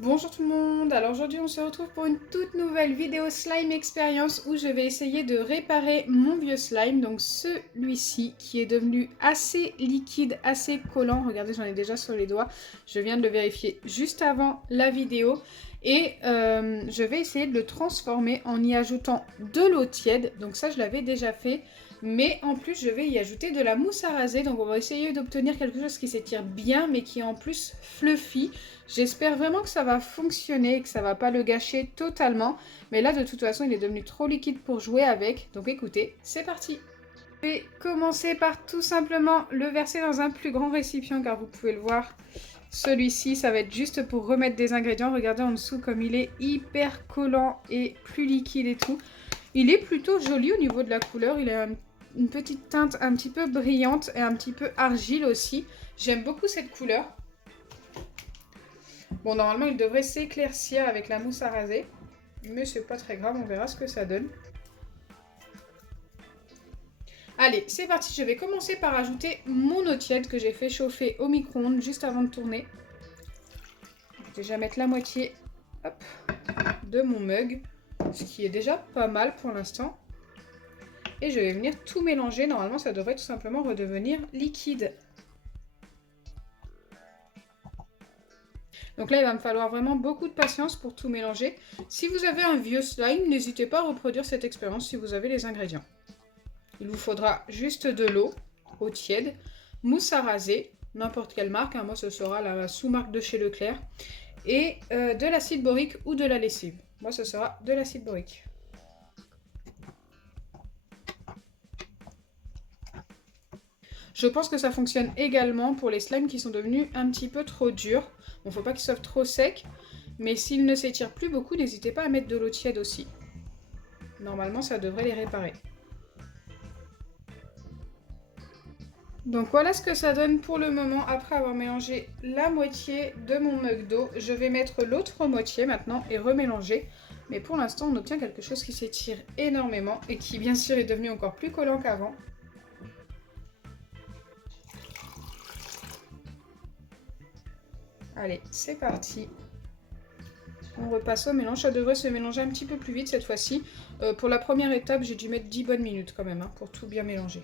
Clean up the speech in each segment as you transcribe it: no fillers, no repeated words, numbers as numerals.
Bonjour tout le monde, alors aujourd'hui on se retrouve pour une toute nouvelle vidéo slime expérience où je vais essayer de réparer mon vieux slime, donc celui-ci qui est devenu assez liquide, assez collant, regardez j'en ai déjà sur les doigts, je viens de le vérifier juste avant la vidéo et je vais essayer de le transformer en y ajoutant de l'eau tiède, donc ça je l'avais déjà fait. Mais en plus, je vais y ajouter de la mousse à raser. Donc on va essayer d'obtenir quelque chose qui s'étire bien, mais qui est en plus fluffy. J'espère vraiment que ça va fonctionner et que ça va pas le gâcher totalement. Mais là, de toute façon, il est devenu trop liquide pour jouer avec. Donc écoutez, c'est parti. Je vais commencer par tout simplement le verser dans un plus grand récipient, car vous pouvez le voir. Celui-ci, ça va être juste pour remettre des ingrédients. Regardez en dessous comme il est hyper collant et plus liquide et tout. Il est plutôt joli au niveau de la couleur. Il a une petite teinte un petit peu brillante et un petit peu argile aussi. J'aime beaucoup cette couleur. Bon, normalement, il devrait s'éclaircir avec la mousse à raser. Mais c'est pas très grave, on verra ce que ça donne. Allez, c'est parti. Je vais commencer par ajouter mon eau tiède que j'ai fait chauffer au micro-ondes juste avant de tourner. Je vais déjà mettre la moitié hop, de mon mug. Ce qui est déjà pas mal pour l'instant. Et je vais venir tout mélanger. Normalement, ça devrait tout simplement redevenir liquide. Donc là, il va me falloir vraiment beaucoup de patience pour tout mélanger. Si vous avez un vieux slime, n'hésitez pas à reproduire cette expérience si vous avez les ingrédients. Il vous faudra juste de l'eau, eau tiède, mousse à raser, n'importe quelle marque, moi ce sera la sous-marque de chez Leclerc, et de l'acide borique ou de la lessive. Moi ce sera de l'acide borique. Je pense que ça fonctionne également pour les slimes qui sont devenus un petit peu trop durs. Bon, faut pas qu'ils soient trop secs, mais s'ils ne s'étirent plus beaucoup, n'hésitez pas à mettre de l'eau tiède aussi. Normalement, ça devrait les réparer. Donc voilà ce que ça donne pour le moment après avoir mélangé la moitié de mon mug d'eau. Je vais mettre l'autre moitié maintenant et remélanger. Mais pour l'instant, on obtient quelque chose qui s'étire énormément et qui bien sûr est devenu encore plus collant qu'avant. Allez, c'est parti. On repasse au mélange. Ça devrait se mélanger un petit peu plus vite cette fois-ci. Pour la première étape, j'ai dû mettre 10 bonnes minutes quand même pour tout bien mélanger.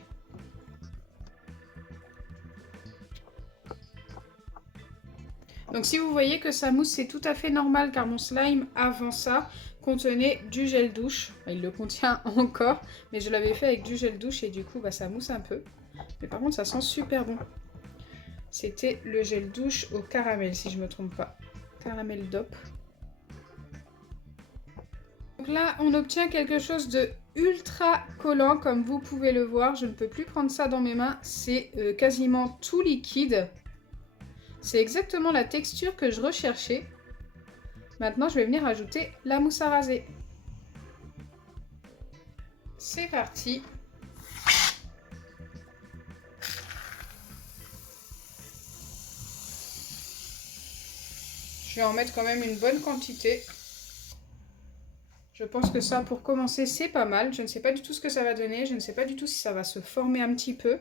Donc si vous voyez que sa mousse c'est tout à fait normal car mon slime avant ça contenait du gel douche. Il le contient encore, mais je l'avais fait avec du gel douche et du coup ça mousse un peu. Mais par contre ça sent super bon. C'était le gel douche au caramel si je me trompe pas. Caramel DOP. Donc là on obtient quelque chose de ultra collant comme vous pouvez le voir. Je ne peux plus prendre ça dans mes mains. C'est quasiment tout liquide. C'est exactement la texture que je recherchais. Maintenant, je vais venir ajouter la mousse à raser. C'est parti. Je vais en mettre quand même une bonne quantité. Je pense que ça, pour commencer, c'est pas mal. Je ne sais pas du tout ce que ça va donner. Je ne sais pas du tout si ça va se former un petit peu.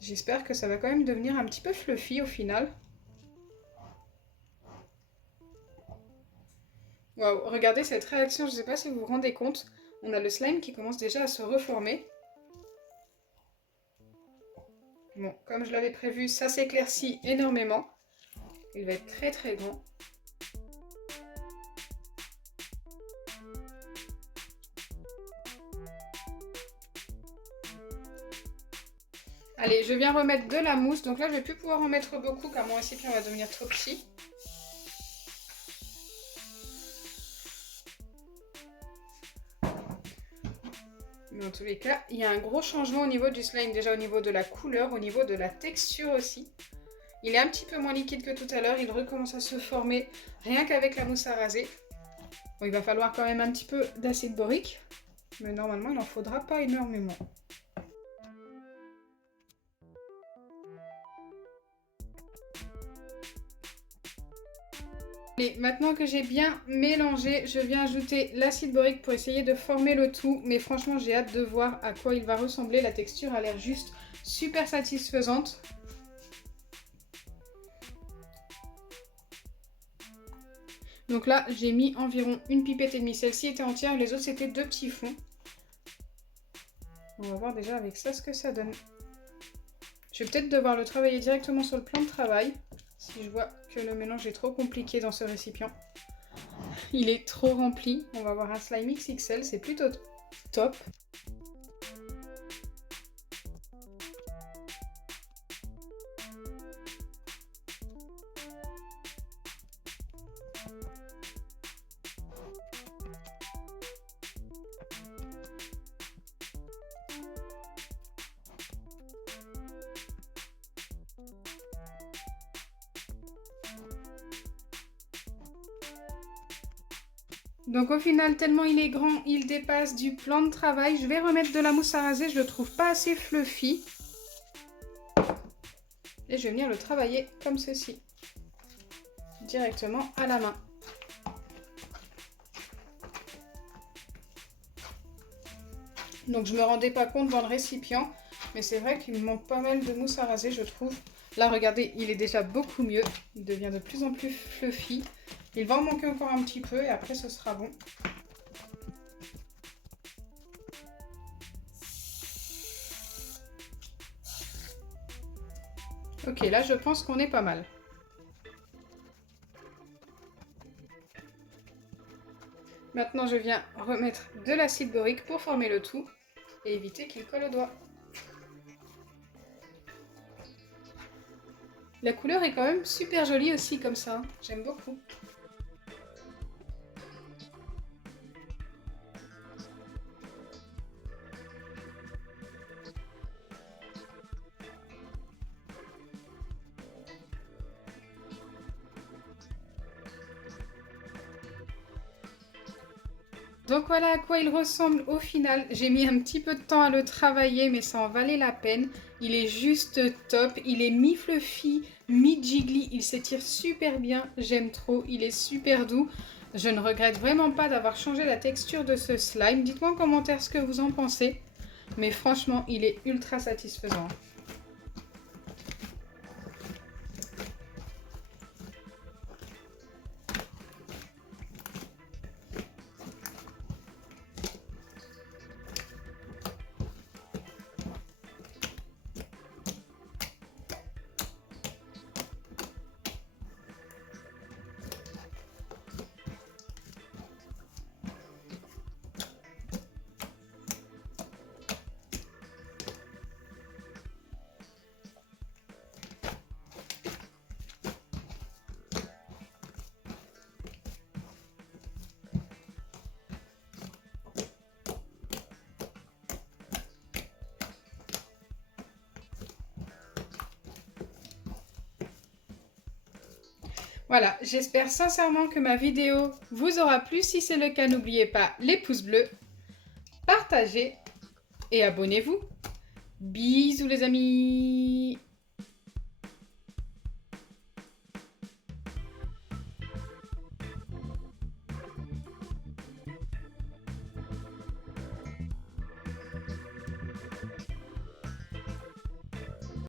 J'espère que ça va quand même devenir un petit peu fluffy au final. Waouh, regardez cette réaction, je ne sais pas si vous vous rendez compte. On a le slime qui commence déjà à se reformer. Bon, comme je l'avais prévu, ça s'éclaircit énormément. Il va être très très grand. Allez, je viens remettre de la mousse. Donc là, je ne vais plus pouvoir en mettre beaucoup car mon récipient va devenir trop petit. Mais en tous les cas, il y a un gros changement au niveau du slime. Déjà au niveau de la couleur, au niveau de la texture aussi. Il est un petit peu moins liquide que tout à l'heure. Il recommence à se former rien qu'avec la mousse à raser. Bon, il va falloir quand même un petit peu d'acide borique. Mais normalement, il n'en faudra pas énormément. Et maintenant que j'ai bien mélangé, je viens ajouter l'acide borique pour essayer de former le tout. Mais franchement, j'ai hâte de voir à quoi il va ressembler. La texture a l'air juste super satisfaisante. Donc là, j'ai mis environ une pipette et demie. Celle-ci était entière, les autres c'était 2 petits fonds. On va voir déjà avec ça ce que ça donne. Je vais peut-être devoir le travailler directement sur le plan de travail. Si je vois que le mélange est trop compliqué dans ce récipient. Il est trop rempli. On va avoir un slime XXL, c'est plutôt top. Donc au final, tellement il est grand, il dépasse du plan de travail. Je vais remettre de la mousse à raser, je le trouve pas assez fluffy. Et je vais venir le travailler comme ceci. Directement à la main. Donc je me rendais pas compte dans le récipient, mais c'est vrai qu'il me manque pas mal de mousse à raser, je trouve. Là, regardez, il est déjà beaucoup mieux. Il devient de plus en plus fluffy. Il va en manquer encore un petit peu et après ce sera bon. Ok, là je pense qu'on est pas mal. Maintenant je viens remettre de l'acide borique pour former le tout et éviter qu'il colle au doigt. La couleur est quand même super jolie aussi comme ça, j'aime beaucoup. Donc voilà à quoi il ressemble au final. J'ai mis un petit peu de temps à le travailler, mais ça en valait la peine. Il est juste top. Il est mi-fluffy, mi-jiggly. Il s'étire super bien. J'aime trop. Il est super doux. Je ne regrette vraiment pas d'avoir changé la texture de ce slime. Dites-moi en commentaire ce que vous en pensez. Mais franchement, il est ultra satisfaisant. Voilà, j'espère sincèrement que ma vidéo vous aura plu. Si c'est le cas, n'oubliez pas les pouces bleus, partagez et abonnez-vous. Bisous les amis!